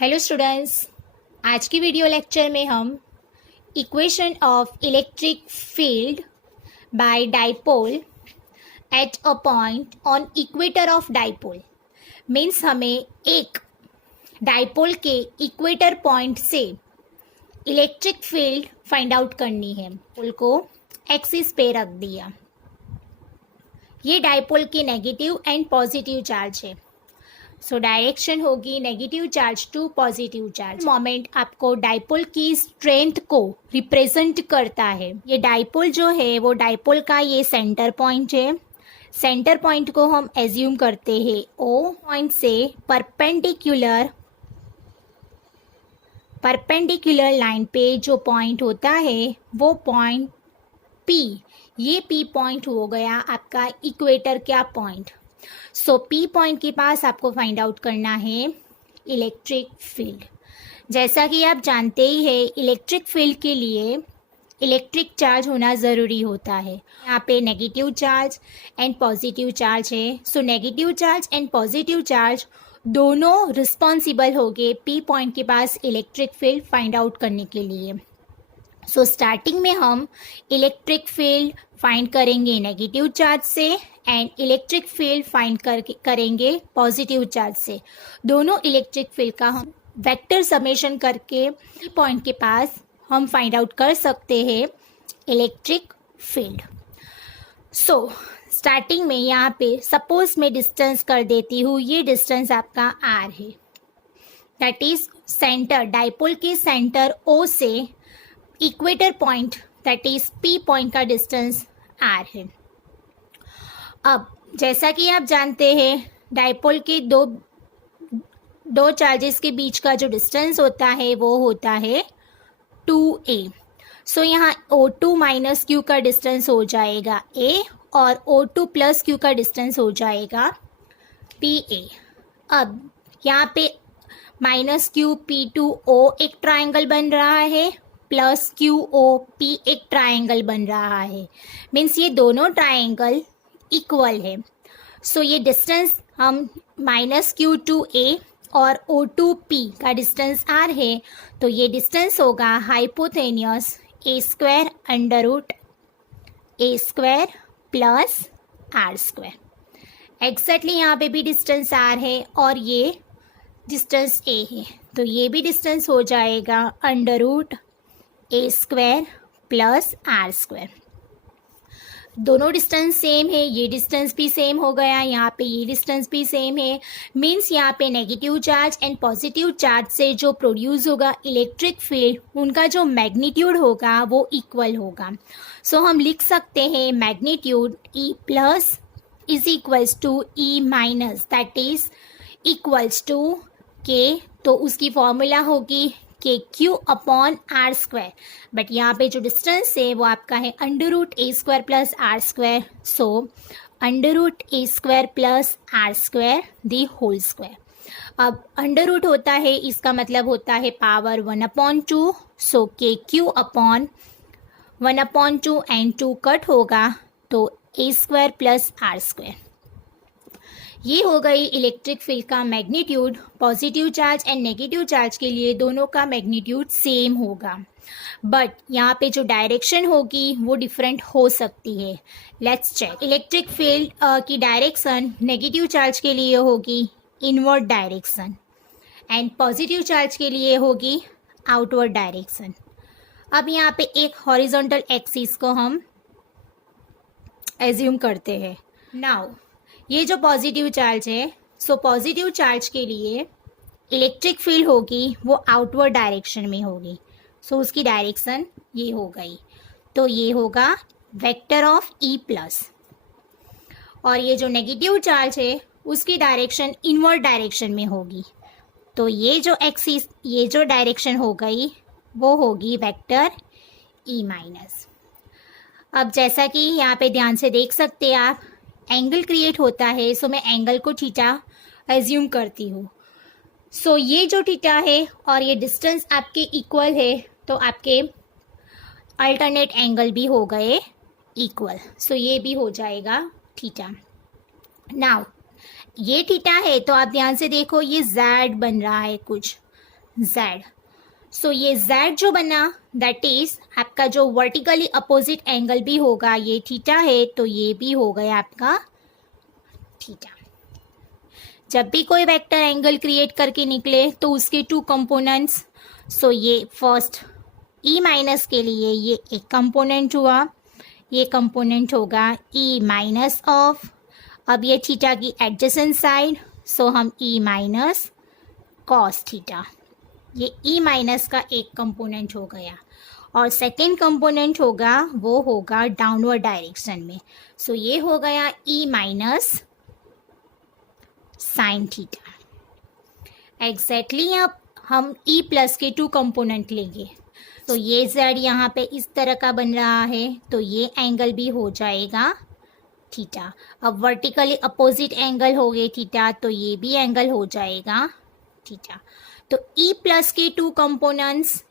Hello students, आज की video lecture में हम equation of electric field bye dipole at a point on equator of dipole means हमें एक डाइपोल के इक्वेटर पॉइंट से इलेक्ट्रिक फील्ड फाइंड आउट करनी है। डाइपोल को एक्सिस पे रख दिया। ये डाइपोल की नेगेटिव एंड पॉजिटिव चार्ज है। सो डायरेक्शन होगी negative charge to positive charge. Moment आपको डाइपोल की स्ट्रेंथ को रिप्रेजेंट करता है। ये डाइपोल जो है वो डाइपोल का ये सेंटर पॉइंट है। सेंटर पॉइंट को हम एज्यूम करते हैं ओ पॉइंट से परपेंडिकुलर लाइन पे जो पॉइंट होता है वो पॉइंट पी। ये पी पॉइंट हो गया आपका इक्वेटर का पॉइंट। सो पी पॉइंट के पास आपको फाइंड आउट करना है इलेक्ट्रिक फील्ड। जैसा कि आप जानते ही हैं, इलेक्ट्रिक फील्ड के लिए इलेक्ट्रिक चार्ज होना ज़रूरी होता है। यहाँ पे negative charge and positive charge है। So negative charge and positive charge दोनों रिस्पॉन्सिबल होंगे पी पॉइंट के पास इलेक्ट्रिक फील्ड फाइंड आउट करने के लिए। सो स्टार्टिंग में हम इलेक्ट्रिक फील्ड फाइंड करेंगे नेगेटिव चार्ज से एंड इलेक्ट्रिक फील्ड फाइंड करेंगे पॉजिटिव चार्ज से। दोनों इलेक्ट्रिक फील्ड का हम वेक्टर समेशन करके पॉइंट के पास हम फाइंड आउट कर सकते हैं इलेक्ट्रिक फील्ड। सो स्टार्टिंग में यहाँ पे सपोज मैं डिस्टेंस कर देती हूँ। ये डिस्टेंस आपका आर है, दैट इज सेंटर डाइपोल के सेंटर ओ से equator point that is P point का डिस्टेंस आर है। अब जैसा कि आप जानते हैं डाइपोल के दो चार्जेस के बीच का जो डिस्टेंस होता है वो होता है 2a। सो यहाँ O2 माइनस क्यू का डिस्टेंस हो जाएगा a और O2 प्लस क्यू का डिस्टेंस हो जाएगा PA। अब यहाँ पे माइनस क्यू P2O एक ट्रायंगल बन रहा है, प्लस QOP एक ट्रायंगल बन रहा है। मीन्स ये दोनों ट्रायंगल इक्वल है। सो ये डिस्टेंस हम माइनस Q2A और O2P का डिस्टेंस R है, तो ये डिस्टेंस होगा hypotenuse a square under root a square plus R square. Exactly यहाँ पे भी डिस्टेंस R है और ये डिस्टेंस a है, तो ये भी डिस्टेंस हो जाएगा under root a square plus R square. दोनों डिस्टेंस सेम है, ये डिस्टेंस भी सेम हो गया, यहाँ पे ये डिस्टेंस भी सेम है। मीन्स यहाँ पे negative charge and positive charge से जो प्रोड्यूस होगा इलेक्ट्रिक फील्ड, उनका जो मैग्नीट्यूड होगा वो इक्वल होगा। सो हम लिख सकते हैं magnitude E plus is equals to E minus, that is equals to K। तो उसकी फॉर्मूला होगी KQ upon R square. But यहाँ पे जो डिस्टेंस है वो आपका है under root A square plus R square. So under root A square plus R square the whole square. अब अंडर रूट होता है, इसका मतलब होता है power 1/2। So KQ upon 1/2 and 2 cut होगा तो A square plus R square. ये हो गई इलेक्ट्रिक फील्ड का magnitude. Positive charge and negative charge के लिए दोनों का मैग्नीट्यूड सेम होगा, बट यहाँ पे जो डायरेक्शन होगी वो डिफरेंट हो सकती है। Let's check. इलेक्ट्रिक फील्ड की डायरेक्शन नेगेटिव चार्ज के लिए होगी inward direction and positive charge के लिए होगी आउटवर्ड डायरेक्शन। अब यहाँ पे एक हॉरिजॉन्टल एक्सिस को हम एज्यूम करते हैं। नाउ ये जो पॉजिटिव चार्ज है, सो पॉजिटिव चार्ज के लिए इलेक्ट्रिक फील्ड होगी वो आउटवर्ड डायरेक्शन में होगी। सो उसकी डायरेक्शन ये हो गई, तो ये होगा वेक्टर ऑफ E प्लस। और ये जो नेगेटिव चार्ज है उसकी डायरेक्शन इनवर्ड डायरेक्शन में होगी, तो ये जो एक्सिस, ये जो डायरेक्शन हो गई वो होगी वेक्टर E माइनस। अब जैसा कि यहाँ पे ध्यान से देख सकते हैं आप, एंगल क्रिएट होता है। सो मैं एंगल को थीटा एज्यूम करती हूँ। सो ये जो थीटा है और ये डिस्टेंस आपके इक्वल है, तो आपके अल्टरनेट एंगल भी हो गए इक्वल। सो ये भी हो जाएगा थीटा। नाउ ये थीटा है तो आप ध्यान से देखो, ये Z बन रहा है कुछ, z। सो ये z जो बना दैट इज आपका जो वर्टिकली अपोजिट एंगल भी होगा, ये थीटा है तो ये भी हो गया आपका थीटा। जब भी कोई वेक्टर एंगल क्रिएट करके निकले तो उसके टू कंपोनेंट्स, सो ये फर्स्ट ई माइनस के लिए ये एक कंपोनेंट हुआ, ये कंपोनेंट होगा ई माइनस ऑफ, अब ये थीटा की एडजेसेंट साइड, सो हम ई माइनस कॉस थीटा, ये ई माइनस का एक कंपोनेंट हो गया। और सेकेंड कंपोनेंट होगा वो होगा डाउनवर्ड डायरेक्शन में, सो ये हो गया E minus sine theta. Exactly अब हम ई प्लस के टू कंपोनेंट लेंगे, तो ये z यहाँ पे इस तरह का बन रहा है तो ये एंगल भी हो जाएगा थीटा। अब वर्टिकली अपोजिट एंगल हो गए थीटा तो ये भी एंगल हो जाएगा थीटा। तो ई प्लस के टू कंपोनेंट्स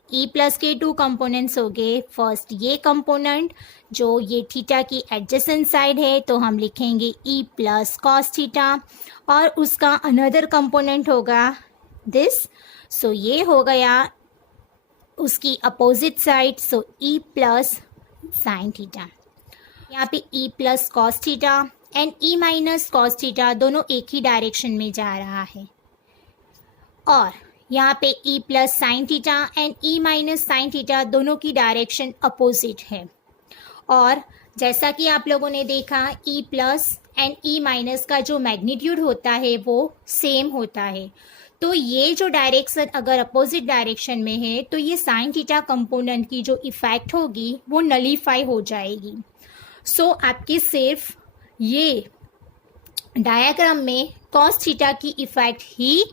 हो गए, फर्स्ट ये कंपोनेंट जो ये थीटा की एडजेसेंट साइड है तो हम लिखेंगे ई प्लस कॉस थीटा, और उसका अनदर कंपोनेंट होगा दिस, सो ये हो गया उसकी अपोजिट साइड, सो ई प्लस साइन थीटा। यहाँ पे E plus cos theta and E minus cos theta दोनों एक ही डायरेक्शन में जा रहा है, और यहाँ पे E plus sine theta and E minus sine theta दोनों की डायरेक्शन अपोजिट है। और जैसा कि आप लोगों ने देखा E plus and E minus का जो मैग्नीट्यूड होता है वो सेम होता है, तो ये जो डायरेक्शन अगर अपोजिट डायरेक्शन में है तो ये साइन थीटा कंपोनेंट की जो इफेक्ट होगी वो नलीफाई हो जाएगी। सो आपके सिर्फ ये डायग्राम में कॉस थीटा की इफेक्ट ही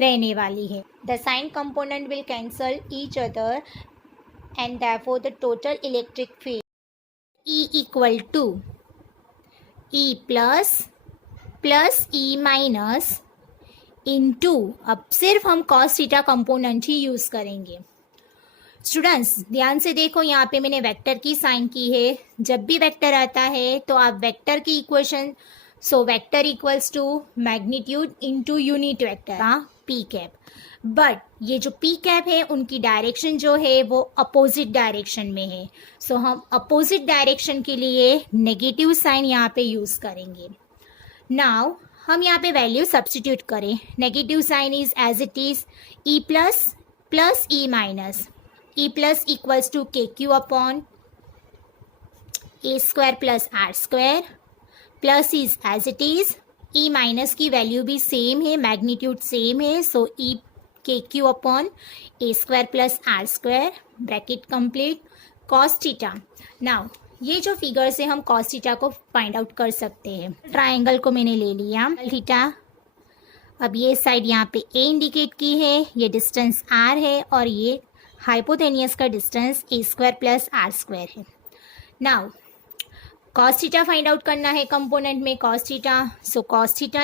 रहने वाली है। The sine component will cancel each other and therefore the total electric field E equal to E plus E minus into, अब सिर्फ हम कॉस थीटा कंपोनेंट ही यूज़ करेंगे। स्टूडेंट्स ध्यान से देखो, यहाँ पे मैंने वेक्टर की साइन की है, जब भी वेक्टर आता है तो आप वेक्टर की equation, so vector equals to magnitude into unit vector P cap, but ये जो पी कैप है उनकी डायरेक्शन जो है वो अपोजिट डायरेक्शन में है, सो हम अपोजिट डायरेक्शन के लिए नेगेटिव साइन यहाँ पे यूज़ करेंगे। नाउ हम यहाँ पे वैल्यू सब्स्टिट्यूट करें, negative sign is as it is E plus E minus, E plus equals to K Q upon A square plus R square, plus is as it is, E minus की value भी same है, magnitude same है, so E K Q upon A square plus R square, bracket complete, cos theta. Now ये जो figure से हम cos theta को find out कर सकते हैं। ट्राइंगल को मैंने ले लिया थीटा, अब ये साइड यहाँ पे ए इंडिकेट की है, ये डिस्टेंस आर है और ये हाइपोटेनियस का distance A square plus R square है। Now cos theta find out करना है कंपोनेंट में cos theta, so cos theta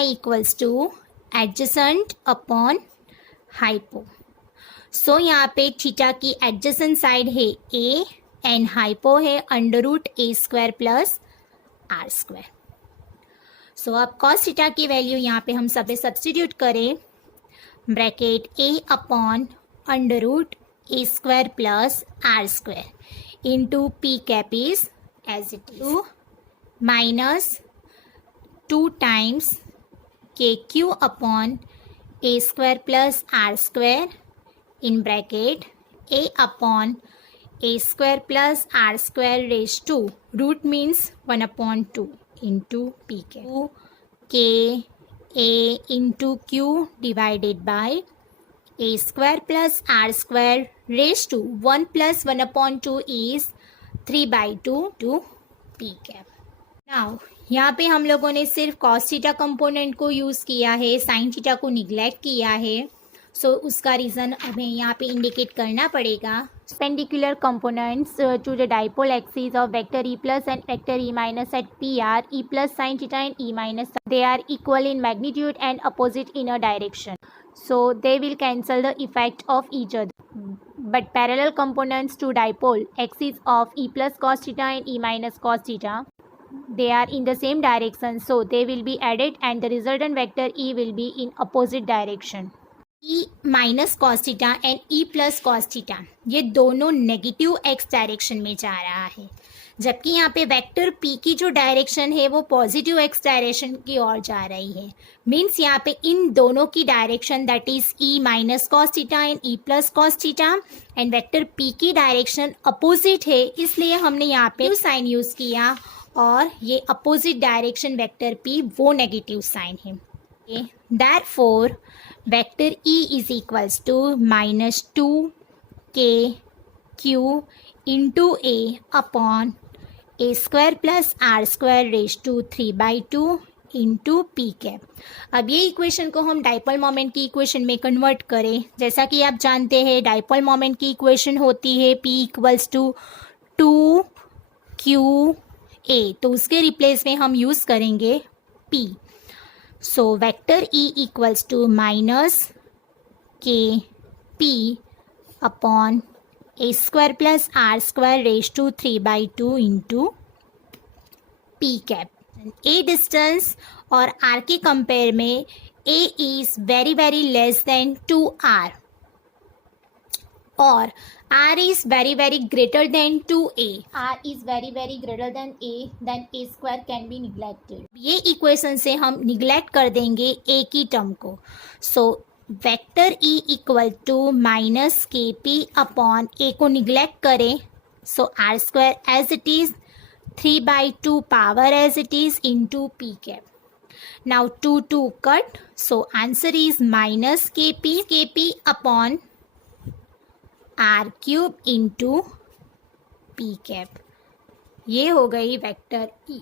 equals to adjacent upon hypo. So यहाँ पे थीटा की एडजेसेंट साइड है ए एंड हाइपो है under root A square plus R square. So अब cos theta की वैल्यू यहाँ पे हम सब सब्स्टिट्यूट करें, bracket A upon under root A square plus R square into P cap is as it is minus 2 times K Q upon A square plus R square in bracket a upon a square plus r square raised to root means 1/2 into p k a into q divided by a square plus r square raised to 1 plus 1/2 is 3/2 to p cap. Now यहाँ पे हम लोगों ने सिर्फ cos theta component को use किया है, sin theta को निगलेक्ट किया है, सो उसका रीज़न हमें यहाँ पे इंडिकेट करना पड़ेगा। perpendicular components to the dipole axis of vector e plus and vector e minus at p are e plus sin theta and e minus. They are equal in magnitude and opposite in a direction, so they will cancel the effect of each other. But parallel components to dipole axis of e plus cos theta and e minus cos theta they are in the same direction, so they will be added and the resultant vector E will be in opposite direction. E minus cos theta and E plus cos theta ये दोनों negative x direction में जा रहा है, जबकि यहाँ पे vector P की जो डायरेक्शन है वो पॉजिटिव एक्स डायरेक्शन की ओर जा रही है. मीन्स यहाँ पे इन दोनों की direction that is E minus cos theta and E plus cos theta and vector P की डायरेक्शन अपोजिट है, इसलिए हमने यहाँ पे साइन यूज किया और ये अपोजिट डायरेक्शन वेक्टर P वो नेगेटिव साइन है. Therefore vector E is equals to minus 2kq into A upon A square plus R square raise to 3/2 into P cap. अब ये इक्वेशन को हम डाइपोल मोमेंट की इक्वेशन में convert करें. जैसा कि आप जानते हैं डाइपोल मोमेंट की इक्वेशन होती है P इक्वल्स टू 2qa, तो उसके रिप्लेस में हम यूज़ करेंगे P. So vector E equals to minus kp upon A square plus R square raise to 3/2 into P cap. A distance और आर के कंपेयर में A is very very less than 2r और r is very very greater than 2a. r is very very greater than a, then a square can be neglected. ये equation से हम neglect कर देंगे a की term को. So vector E equal to minus kp upon a को neglect करें, so R square as it is 3/2 power as it is into P cap. Now 2 cut, so answer is minus kp upon R cube into P cap. ये हो गई vector E.